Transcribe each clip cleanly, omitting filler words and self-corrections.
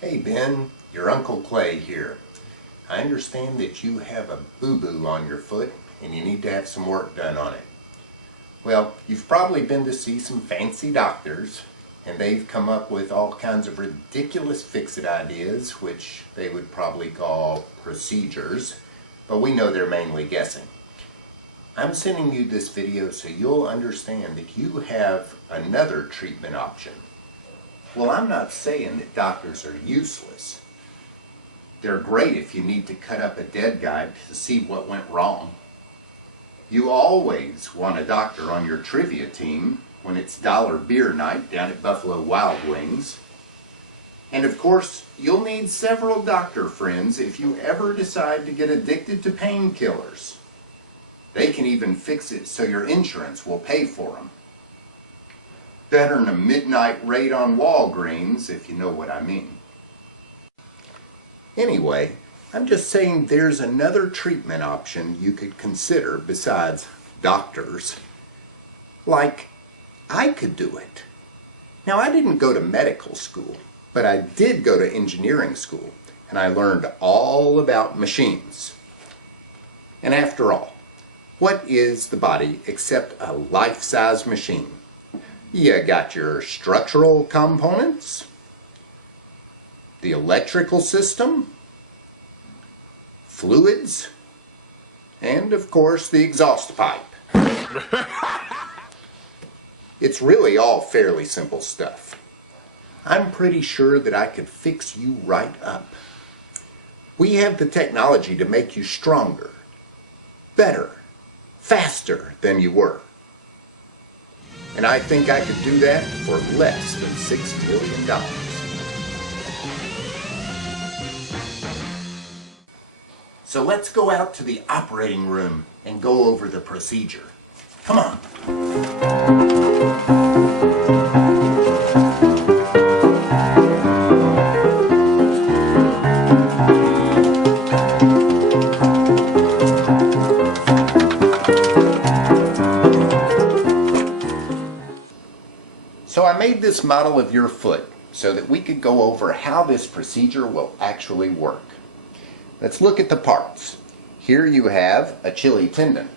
Hey Ben, your Uncle Clay here. I understand that you have a boo-boo on your foot and you need to have some work done on it. Well, you've probably been to see some fancy doctors and they've come up with all kinds of ridiculous fix-it ideas, which they would probably call procedures, but we know they're mainly guessing. I'm sending you this video so you'll understand that you have another treatment option. Well, I'm not saying that doctors are useless. They're great if you need to cut up a dead guy to see what went wrong. You always want a doctor on your trivia team when it's dollar beer night down at Buffalo Wild Wings. And of course, you'll need several doctor friends if you ever decide to get addicted to painkillers. They can even fix it so your insurance will pay for them. Better than a midnight raid on Walgreens, if you know what I mean. Anyway, I'm just saying there's another treatment option you could consider besides doctors. Like, I could do it. Now, I didn't go to medical school, but I did go to engineering school, and I learned all about machines. And after all, what is the body except a life-size machine? You got your structural components, the electrical system, fluids, and of course the exhaust pipe. It's really all fairly simple stuff. I'm pretty sure that I could fix you right up. We have the technology to make you stronger, better, faster than you were. And I think I could do that for less than $6 million. So let's go out to the operating room and go over the procedure. Come on. So I made this model of your foot so that we could go over how this procedure will actually work. Let's look at the parts. Here you have Achilles tendon.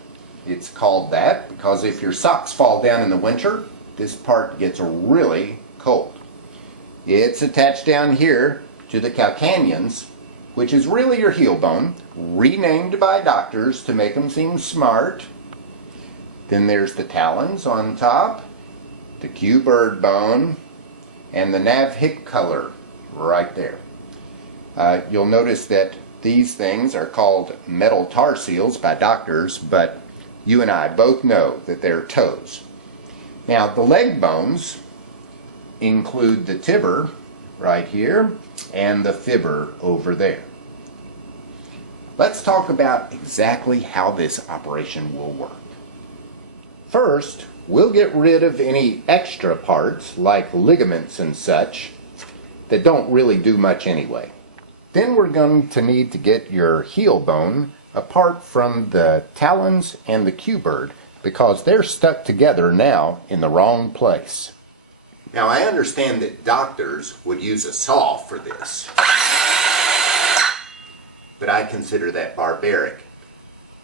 It's called that because if your socks fall down in the winter, this part gets really cold. It's attached down here to the calcaneus, which is really your heel bone, renamed by doctors to make them seem smart. Then there's the talons on top, the Q-bird bone, and the navicular right there. You'll notice that these things are called metatarsals by doctors, but you and I both know that they're toes. Now, the leg bones include the tibia right here and the fibula over there. Let's talk about exactly how this operation will work. First, we'll get rid of any extra parts like ligaments and such that don't really do much anyway. Then we're going to need to get your heel bone apart from the talons and the Q-bird because they're stuck together now in the wrong place. Now I understand that doctors would use a saw for this, but I consider that barbaric.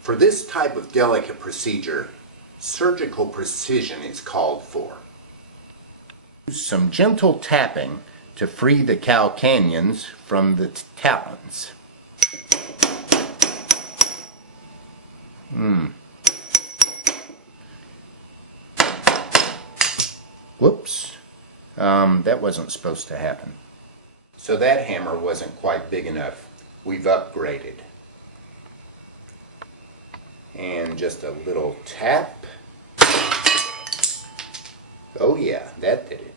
For this type of delicate procedure, surgical precision is called for. Use some gentle tapping to free the calcaneus from the talons. Whoops. That wasn't supposed to happen. So that hammer wasn't quite big enough. We've upgraded. And just a little tap. Oh yeah, that did it.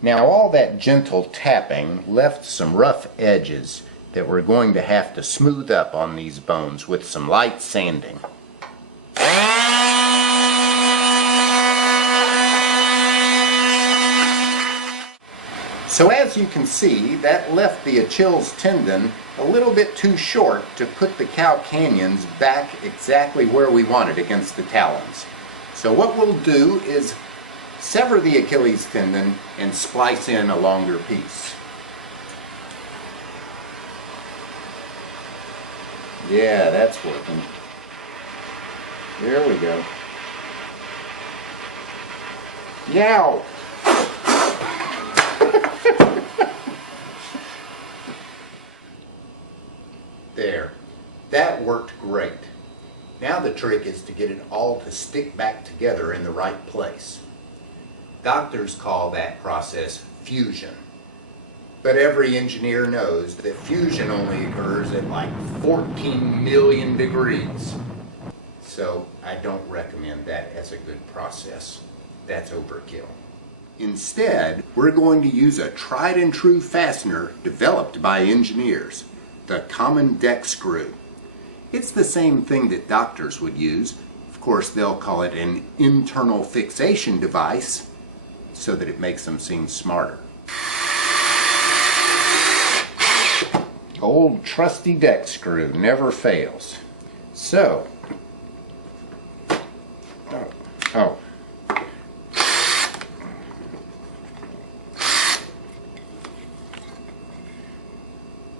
Now all that gentle tapping left some rough edges that we're going to have to smooth up on these bones with some light sanding. So as you can see, that left the Achilles tendon a little bit too short to put the calcaneus back exactly where we want it against the talons. So what we'll do is sever the Achilles tendon and splice in a longer piece. Yeah, that's working. There we go. Yow! There. That worked great. Now the trick is to get it all to stick back together in the right place. Doctors call that process fusion. But every engineer knows that fusion only occurs at like 14 million degrees. So I don't recommend that as a good process. That's overkill. Instead, we're going to use a tried and true fastener developed by engineers, the common deck screw. It's the same thing that doctors would use. Of course, they'll call it an internal fixation device so that it makes them seem smarter. Old trusty deck screw never fails. So, oh.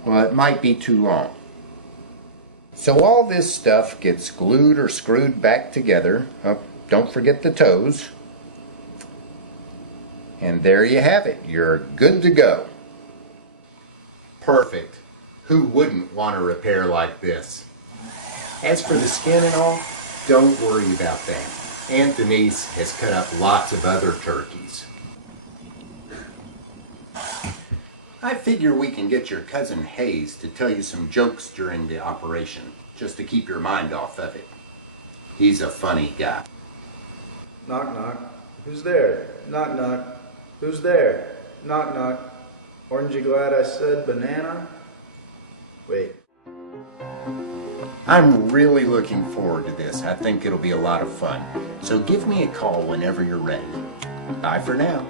Well, it might be too long. So all this stuff gets glued or screwed back together. Don't forget the toes. And there you have it. You're good to go. Perfect. Who wouldn't want a repair like this? As for the skin and all, don't worry about that. Aunt Denise has cut up lots of other turkeys. I figure we can get your cousin Hayes to tell you some jokes during the operation, just to keep your mind off of it. He's a funny guy. Knock knock. Who's there? Knock knock. Who's there? Knock knock. Aren't you glad I said banana? Wait. I'm really looking forward to this. I think it'll be a lot of fun. So give me a call whenever you're ready. Bye for now.